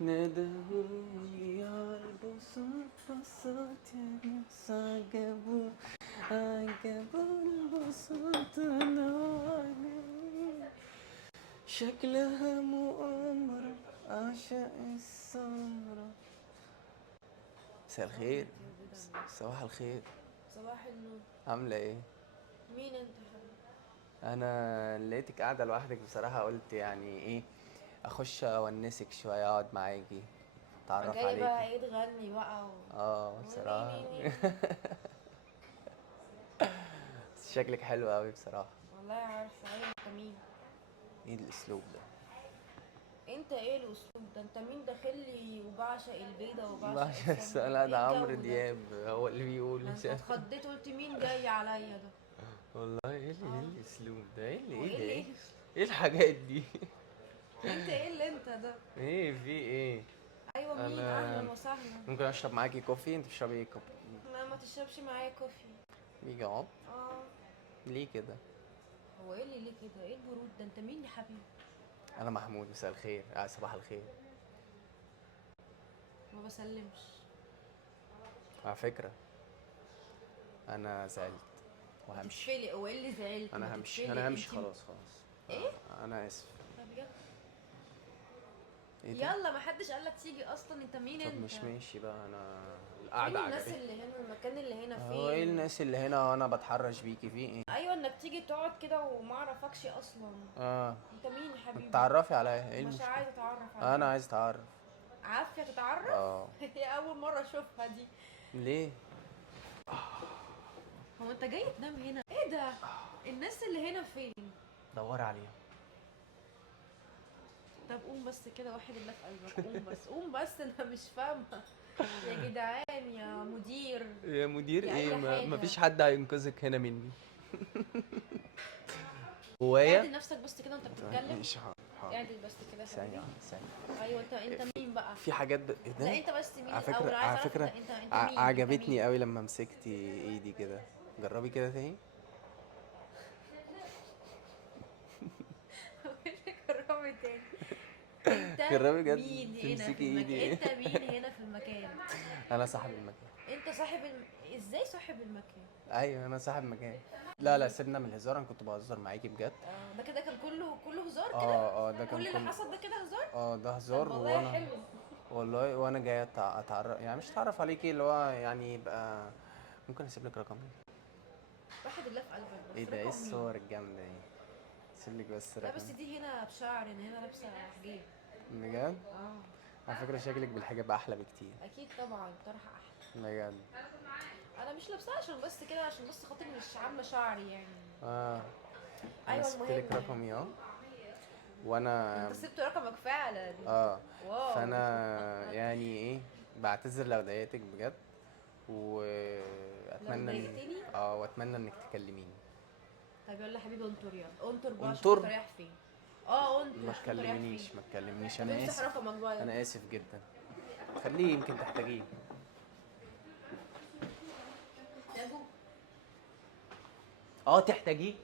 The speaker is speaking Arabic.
ندهوني عالبساط بساط يا ناس عجبوا البساط أنا عجبوني شكلها مؤامرة عشق السمرة. مساء الخير. صباح الخير. صباح النور. عاملة ايه؟ مين انت يا حبيبي؟ انا لقيتك قاعدة لوحدك بصراحة، قلت يعني ايه اخش اونسك شوية، اقعد معاكي اتعرف جاي بقى عليكي. ايه تغني بقى وي بصراحة. وي وي. شكلك حلو قوي بصراحة. والله عارفه. ايوه انت مين؟ ايه الاسلوب ده؟ انت ايه الاسلوب ده؟ انت مين داخل لي وبعشق البيضه وبعشق معلش بس السمره؟ لا، ايه ده عمرو الجو ده؟ دياب هو اللي بيقول ده مش انت أنا. اتخضيت قلت مين جاي عليا ده؟ والله ايه اه. الاسلوب ده؟ ايه اللي هو ايه ايه ده اللي ايه؟ ايه؟ ايه الحاجات دي؟ انت ايه اللي انت ده؟ ايه في ايه؟ ايوه مين؟ انا اهلا وسهلا. ممكن اشرب معاكي كوفي؟ انت تشربي ايه كوفي؟ لا ما تشربش معايا كوفي. بيجي اهو. اه. ليه كده؟ هو ايه اللي ليه كده؟ ايه البرود ده؟ انت مين يا حبيبي؟ انا محمود. مساء الخير. صباح الخير. ما بسلمش. على فكرة انا زعلت وهمشي. هتتفلق؟ هو ايه اللي زعلت؟ ما انا همشي، تتفلق انا همشي انت. خلاص خلاص. ايه؟ انا اسف. طب يلا. ايه ده؟ يلا، ما حدش قالك تيجي اصلا. انت مين طب انت؟ مش ماشي بقى، انا فين القعدة الناس عجبتني. اللي هنا؟ المكان اللي هنا هو ايه فين؟ الناس اللي هنا وانا بتحرش بيكي في ايه؟ ايوه انك تيجي تقعد كده وما اعرفكش اصلا. اه. انت مين يا حبيبي؟ تعرفي عليا، ايه مش المشكلة؟ عايزه اتعرف انا عليك. عايز اتعرف. عافيه تتعرف. اه. هي اول مره اشوفها دي. ليه؟ هو انت جاي تنام هنا؟ ايه ده؟ الناس اللي هنا فين؟ دوري عليهم. طب قوم بس كده، واحد الله في قلبك، قوم بس قوم بس، انا مش فاهمه. يا جدعان، يا مدير، يا مدير يا ايه؟ اي ما حاجه. فيش حد هينقذك هنا مني. هواية. اعدل نفسك بس كده وانت طيب بتتكلم. ماشي، حاضر حاضر. اعدل بس كده يا ثانية حبيبي. واحدة، ثانية. ايوه انت مين بقى؟ في حاجات ايه لا ده؟ انت بس مين على الاول؟ فكرة عايز على اعرف انت فكرة انت مين؟ انت عجبتني مين؟ قوي لما مسكتي ايدي كده. جربي كده تاني. جربي تاني. انت جربي بجد. مين هنا في تمسكي المكان؟ ايدي. انت مين هنا في المكان؟ انا صاحب المكان. انت صاحب ازاي صاحب المكان؟ ايوه انا صاحب المكان. لا لا، ليه؟ سيبنا من الهزار، انا كنت بهزر معاكي بجد. اه ده كده كان كله هزار كده. اه ده كان كل اللي كل. حصل ده كده هزار. ده طب هزار والله وانا. حلو. والله وانا جاي اتعرف، يعني مش اتعرف عليكي، اللي هو يعني يبقى. ممكن اسيب لك رقمي؟ واحد الله في قلبك، ايه بس ده؟ ايه رقم مين؟ الصور الجامده دي؟ اسيب لك بس لا بس رقمي. دي هنا بشعر، ان هنا لابسه حجاب. بجد؟ اه. على فكره شكلك بالحجاب احلى بكتير. اكيد طبعا، طرحه احلى. بجد. انا مش لابساها عشان بس كده، عشان بس خاطر مش عامله شعري يعني. اه. انا ايوه سبت لك المهم يعني. رقمي اهو. ده وانا. انت سبت رقمك فعلا؟ اه. واو. فانا يعني ايه، بعتذر لو ضايقتك بجد. لو واتمنى ان ضايقتني. واتمنى انك تكلميني. طب يلا يا حبيبي انطر، يلا انطر بقى، شوف انت انطر. رايح فين. اه انطر، ما شوف انت رايح فين. تكلمنيش ما تكلمنيش، طب انا امسح اسف. رقمك بقى يلا. انا اسف جدا. خليه، يمكن تحتاجيه. تاجو. تحتاجيه.